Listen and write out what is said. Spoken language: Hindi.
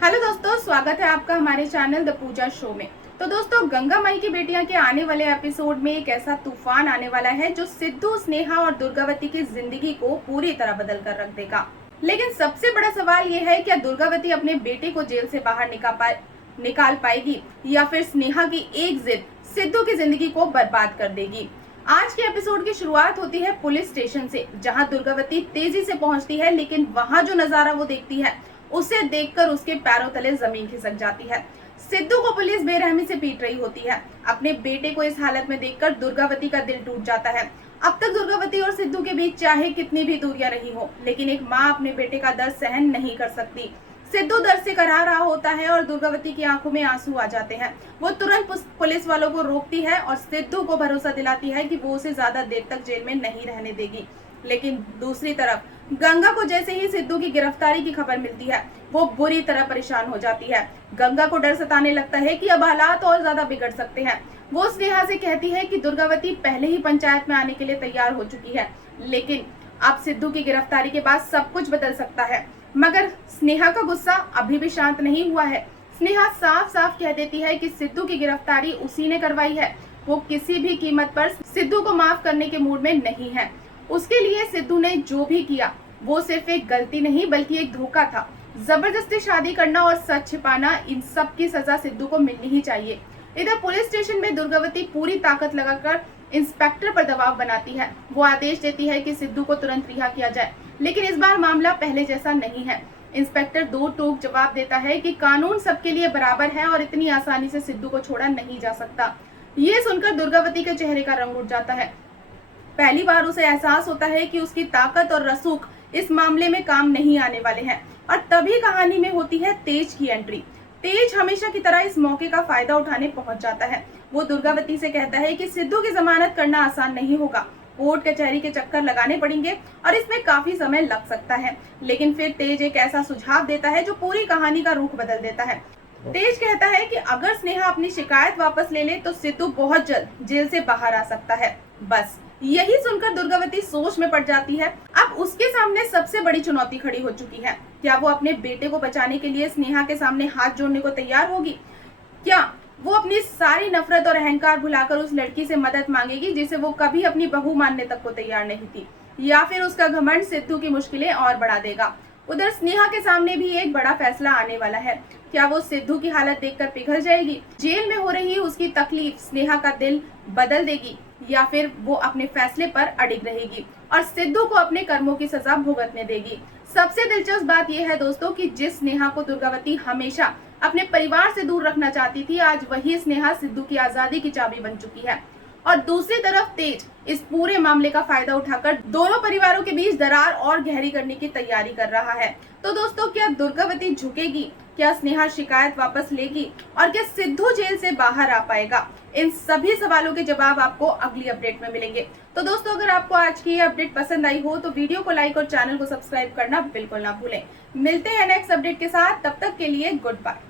हेलो दोस्तों, स्वागत है आपका हमारे चैनल द पूजा शो में। तो दोस्तों, गंगा माई की बेटियां के आने वाले एपिसोड में एक ऐसा तूफान आने वाला है जो सिद्धू, स्नेहा और दुर्गावती की जिंदगी को पूरी तरह बदल कर रख देगा। लेकिन सबसे बड़ा सवाल ये है, क्या दुर्गावती अपने बेटे को जेल से बाहर निकाल पाएगी या फिर स्नेहा की एक जिद सिद्धू की जिंदगी को बर्बाद कर देगी। आज के एपिसोड की शुरुआत होती है पुलिस स्टेशन से, जहां दुर्गावती तेजी से पहुंचती है, लेकिन वहां जो नजारा वो देखती है उसे देखकर उसके पैरों तले जमीन खिसक जाती है। सिद्धू को पुलिस बेरहमी से पीट रही होती है। अपने बेटे को इस हालत में देखकर दुर्गावती का दिल टूट जाता है। अब तक दुर्गावती और सिद्धू के बीच चाहे कितनी भी दूरियां रही हो, लेकिन एक माँ अपने बेटे का दर्द सहन नहीं कर सकती। सिद्धू दर्द से कराह रहा होता है और दुर्गावती की आंखों में आंसू आ जाते हैं। वो तुरंत पुलिस वालों को रोकती है और सिद्धू को भरोसा दिलाती है कि वो उसे ज्यादा देर तक जेल में नहीं रहने देगी। लेकिन दूसरी तरफ गंगा को जैसे ही सिद्धू की गिरफ्तारी की खबर मिलती है, वो बुरी तरह परेशान हो जाती है। गंगा को डर सताने लगता है कि अब हालात और ज्यादा बिगड़ सकते हैं। वो स्नेहा से कहती है कि दुर्गावती पहले ही पंचायत में आने के लिए तैयार हो चुकी है, लेकिन अब सिद्धू की गिरफ्तारी के बाद सब कुछ बदल सकता है। मगर स्नेहा का गुस्सा अभी भी शांत नहीं हुआ है। स्नेहा साफ साफ कह देती है कि सिद्धू की गिरफ्तारी उसी ने करवाई है। वो किसी भी कीमत पर सिद्धू को माफ करने के मूड में नहीं है। उसके लिए सिद्धू ने जो भी किया वो सिर्फ एक गलती नहीं बल्कि एक धोखा था। जबरदस्ती शादी करना और सच छिपाना, इन सब की सजा सिद्धू को मिलनी ही चाहिए। इधर पुलिस स्टेशन में दुर्गावती पूरी ताकत लगाकर इंस्पेक्टर पर दबाव बनाती है। वो आदेश देती है कि सिद्धू को तुरंत रिहा किया जाए, लेकिन इस बार मामला पहले जैसा नहीं है। इंस्पेक्टर दो टूक जवाब देता है कि कानून सबके लिए बराबर है और इतनी आसानी से सिद्धू को छोड़ा नहीं जा सकता। ये सुनकर दुर्गावती के चेहरे का रंग उठ जाता है। पहली बार उसे एहसास होता है कि उसकी ताकत और रसूख इस मामले में काम नहीं आने वाले हैं। और तभी कहानी में होती है तेज की एंट्री। तेज हमेशा की तरह इस मौके का फायदा उठाने पहुंच जाता है। वो दुर्गावती से कहता है कि सिद्धू की जमानत करना आसान नहीं होगा, कोर्ट कचहरी के चक्कर लगाने पड़ेंगे और इसमें काफी समय लग सकता है। लेकिन फिर तेज एक ऐसा सुझाव देता है जो पूरी कहानी का रुख बदल देता है। तेज कहता है कि अगर स्नेहा अपनी शिकायत वापस ले ले तो सिद्धू बहुत जल्द जेल से बाहर आ सकता है। बस यही सुनकर दुर्गावती सोच में पड़ जाती है। अब उसके सामने सबसे बड़ी चुनौती खड़ी हो चुकी है। क्या वो अपने बेटे को बचाने के लिए स्नेहा के सामने हाथ जोड़ने को तैयार होगी? क्या वो अपनी सारी नफरत और अहंकार भुलाकर उस लड़की से मदद मांगेगी जिसे वो कभी अपनी बहू मानने तक को तैयार नहीं थी? या फिर उसका घमंड सिद्धू की मुश्किलें और बढ़ा देगा? उधर स्नेहा के सामने भी एक बड़ा फैसला आने वाला है। क्या वो सिद्धू की हालत देखकर पिघल जाएगी, जेल में हो रही उसकी तकलीफ स्नेहा का दिल बदल देगी, या फिर वो अपने फैसले पर अड़िग रहेगी और सिद्धू को अपने कर्मों की सजा भुगतने देगी? सबसे दिलचस्प बात यह है दोस्तों कि जिस स्नेहा को दुर्गावती हमेशा अपने परिवार से दूर रखना चाहती थी, आज वही स्नेहा सिद्धू की आजादी की चाबी बन चुकी है। और दूसरी तरफ तेज इस पूरे मामले का फायदा उठाकर दोनों परिवारों के बीच दरार और गहरी करने की तैयारी कर रहा है। तो दोस्तों, क्या दुर्गावती झुकेगी? क्या स्नेहा शिकायत वापस लेगी? और क्या सिद्धू जेल से बाहर आ पाएगा? इन सभी सवालों के जवाब आपको अगली अपडेट में मिलेंगे। तो दोस्तों, अगर आपको आज की ये अपडेट पसंद आई हो तो वीडियो को लाइक और चैनल को सब्सक्राइब करना बिल्कुल ना भूलें। मिलते हैं नेक्स्ट अपडेट के साथ, तब तक के लिए गुड बाय।